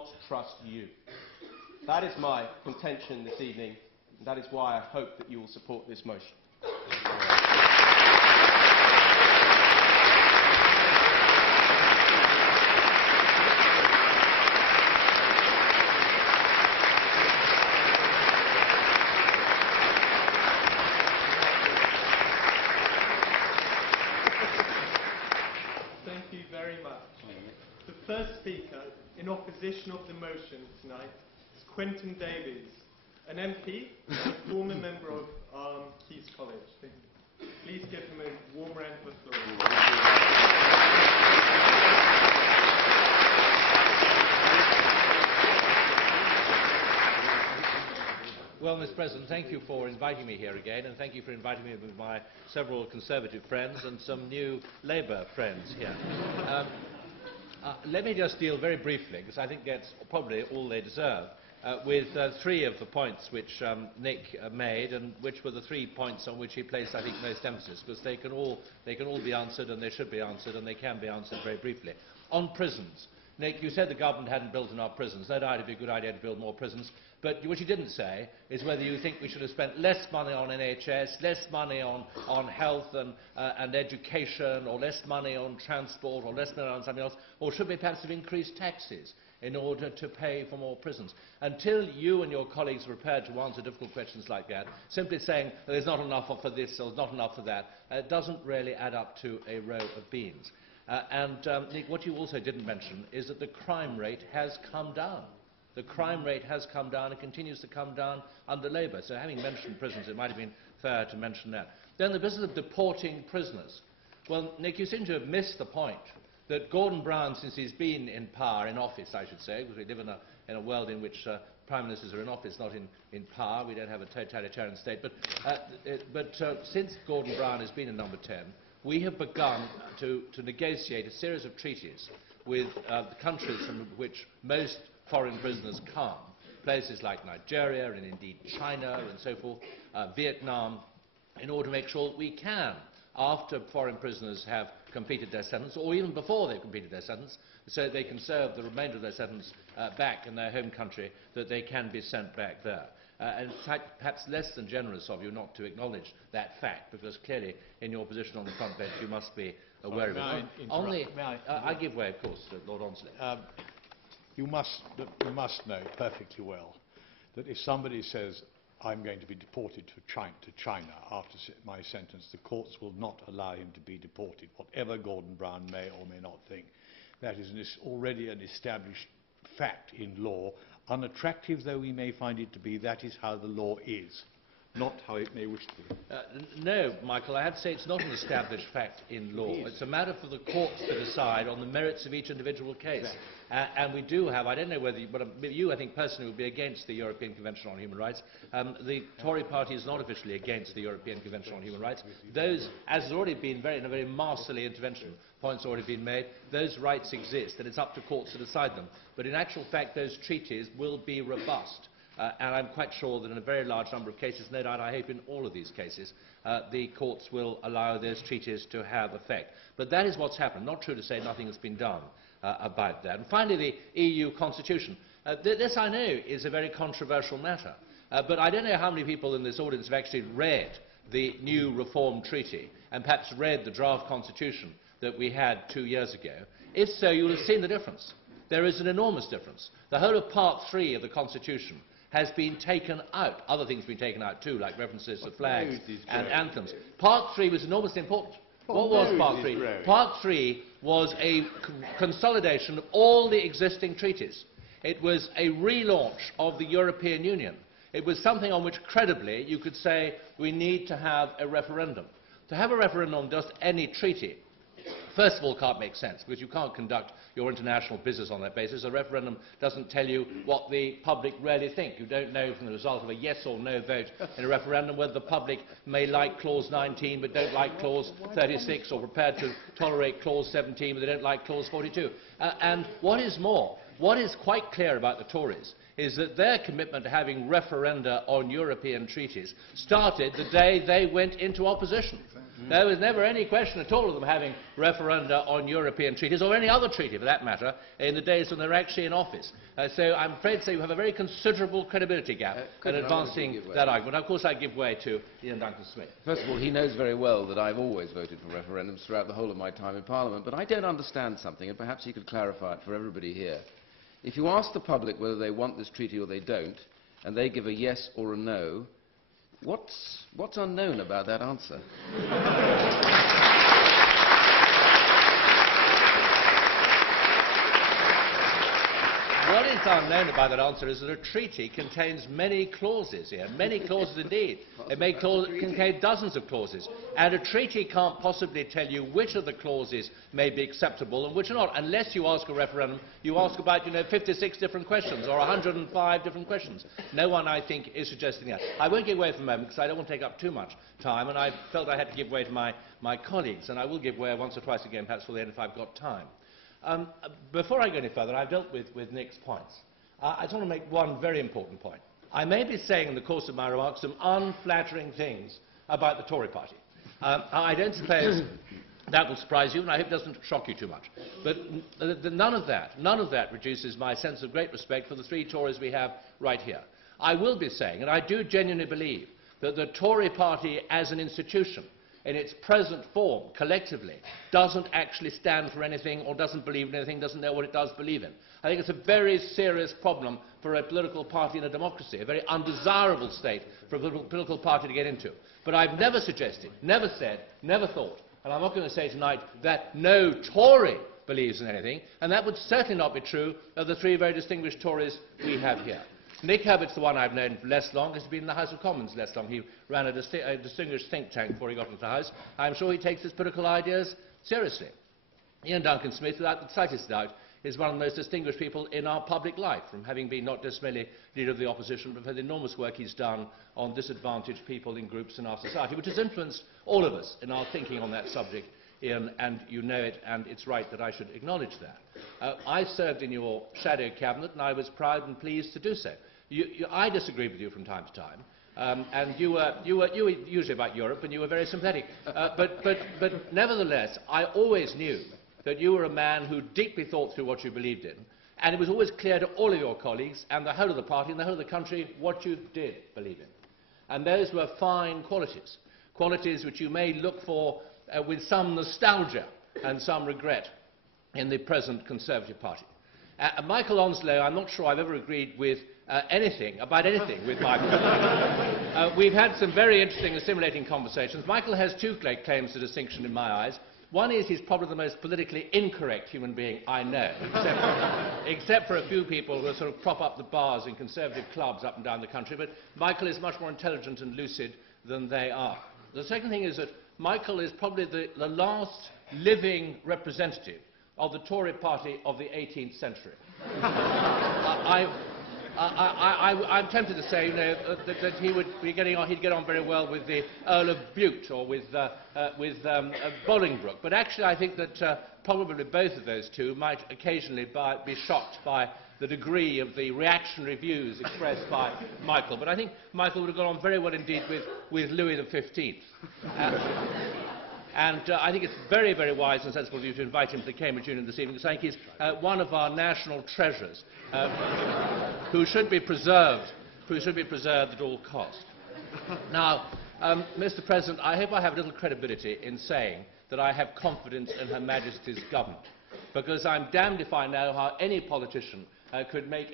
not trust you. That is my contention this evening, and that is why I hope that you will support this motion. Thank you very much. The first speaker in opposition of the motion tonight is Quentin Davies, an MP and a former member of Keys College. Please give him a warm round of applause. Well, Mr. President, thank you for inviting me here again, and thank you for inviting me with my several Conservative friends and some new Labour friends here. Let me just deal very briefly, because I think that's probably all they deserve, with three of the points which Nick made, and which were the 3 points on which he placed, I think, most emphasis, because they can all be answered, and they should be answered, and they can be answered very briefly. On prisons, Nick, you said the government hadn't built enough prisons. No doubt it would be a good idea to build more prisons. But what you didn't say is whether you think we should have spent less money on NHS, less money on health and education, or less money on transport, or less money on something else, or should we perhaps have increased taxes in order to pay for more prisons? Until you and your colleagues are prepared to answer difficult questions like that, simply saying there's not enough for this or there's not enough for that, doesn't really add up to a row of beans. Nick, what you also didn't mention is that the crime rate has come down. The crime rate has come down and continues to come down under Labour. So having mentioned prisons, it might have been fair to mention that. Then the business of deporting prisoners. Well, Nick, you seem to have missed the point that Gordon Brown, since he's been in power, in office, I should say, because we live in a world in which prime ministers are in office, not in power. We don't have a totalitarian state. But since Gordon Brown has been in number 10, we have begun to negotiate a series of treaties with the countries from which most foreign prisoners come, places like Nigeria and indeed China and so forth, Vietnam, in order to make sure that we can, after foreign prisoners have completed their sentence, or even before they've completed their sentence, so they can serve the remainder of their sentence back in their home country, that they can be sent back there. And in fact, perhaps less than generous of you not to acknowledge that fact, because clearly in your position on the front bench you must be aware of it. I give way, of course, to Lord Onsley. You must know perfectly well that if somebody says, I'm going to be deported to China after my sentence, the courts will not allow him to be deported, whatever Gordon Brown may or may not think. That is already an established fact in law. Unattractive though we may find it to be, that is how the law is, not how it may wish to be. No, Michael, I have to say it's not an established fact in law. It's a matter for the courts to decide on the merits of each individual case. Right. And we do have, I don't know whether you, I think personally, would be against the European Convention on Human Rights. The Tory party is not officially against the European Convention on Human Rights. Those, as has already been in a very masterly intervention, points already been made, those rights exist, and it's up to courts to decide them. But in actual fact, those treaties will be robust. And I'm quite sure that in a very large number of cases, no doubt I hope in all of these cases, the courts will allow those treaties to have effect. But that is what's happened. Not true to say nothing has been done about that. And finally, the EU Constitution. This, I know, is a very controversial matter. But I don't know how many people in this audience have actually read the new reform treaty and perhaps read the draft constitution that we had 2 years ago. If so, you will have seen the difference. There is an enormous difference. The whole of Part 3 of the Constitution has been taken out. Other things have been taken out too, like references to flags and anthems. Part 3 was enormously important. What was Part 3? Part 3 was a consolidation of all the existing treaties. It was a relaunch of the European Union. It was something on which, credibly, you could say we need to have a referendum. To have a referendum on just any treaty, first of all, can't make sense, because you can't conduct your international business on that basis. A referendum doesn't tell you what the public really think. You don't know from the result of a yes or no vote in a referendum whether the public may like Clause 19 but don't like Clause 36, or prepared to tolerate Clause 17 but they don't like Clause 42. And what is more, what is quite clear about the Tories is that their commitment to having referenda on European treaties started the day they went into opposition. There was never any question at all of them having referenda on European treaties, or any other treaty for that matter, in the days when they were actually in office. So I'm afraid to say you have a very considerable credibility gap in advancing that argument. Of course, I give way to Ian Duncan-Smith. First of all, he knows very well that I've always voted for referendums throughout the whole of my time in Parliament, but I don't understand something, and perhaps he could clarify it for everybody here. If you ask the public whether they want this treaty or they don't, and they give a yes or a no, what's unknown about that answer? What is unknown about that answer is that a treaty contains many clauses here, many clauses indeed. It may contain dozens of clauses, and a treaty can't possibly tell you which of the clauses may be acceptable and which are not, unless you ask a referendum. You ask about, 56 different questions or 105 different questions. No one, I think, is suggesting that. I won't give way for a moment because I don't want to take up too much time, and I felt I had to give way to my colleagues, and I will give way once or twice again, perhaps for the end if I've got time. Before I go any further, I've dealt with Nick's points. I just want to make one very important point. I may be saying in the course of my remarks some unflattering things about the Tory party. I don't suppose that will surprise you, and I hope it doesn't shock you too much. But none of that reduces my sense of great respect for the three Tories we have right here. I will be saying, and I do genuinely believe, that the Tory party as an institution, in its present form, collectively, doesn't actually stand for anything or doesn't believe in anything, doesn't know what it does believe in. I think it's a very serious problem for a political party in a democracy, a very undesirable state for a political party to get into. But I've never suggested, never said, never thought, and I'm not going to say tonight that no Tory believes in anything, and that would certainly not be true of the three very distinguished Tories we have here. Nick Herbert's the one I've known less long. He's been in the House of Commons less long. He ran a distinguished think tank before he got into the House. I'm sure he takes his political ideas seriously. Ian Duncan-Smith, without the slightest doubt, is one of the most distinguished people in our public life, from having been not just merely leader of the opposition, but for the enormous work he's done on disadvantaged people in groups in our society, which has influenced all of us in our thinking on that subject, Ian, and you know it, and it's right that I should acknowledge that. I served in your shadow cabinet, and I was proud and pleased to do so. I disagreed with you from time to time, and you were usually about Europe, and you were very sympathetic. But nevertheless, I always knew that you were a man who deeply thought through what you believed in, and it was always clear to all of your colleagues and the whole of the party and the whole of the country what you did believe in. And those were fine qualities, qualities which you may look for with some nostalgia and some regret in the present Conservative Party. Michael Onslow, I'm not sure I've ever agreed with about anything with Michael. We've had some very interesting and stimulating conversations. Michael has two claims to distinction in my eyes. One is he's probably the most politically incorrect human being I know, except for a few people who sort of prop up the bars in Conservative clubs up and down the country. But Michael is much more intelligent and lucid than they are. The second thing is that Michael is probably the last living representative of the Tory party of the 18th century. I'm tempted to say, that he'd get on very well with the Earl of Bute or with Bolingbroke. But actually, I think that probably both of those two might occasionally be shocked by the degree of the reactionary views expressed by Michael. But I think Michael would have got on very well indeed with Louis XV. And I think it's very, very wise and sensible of you to invite him to the Cambridge Union this evening, because I think he's one of our national treasures, who should be preserved at all cost. Now, Mr. President, I hope I have a little credibility in saying that I have confidence in Her Majesty's government, because I'm damned if I know how any politician could make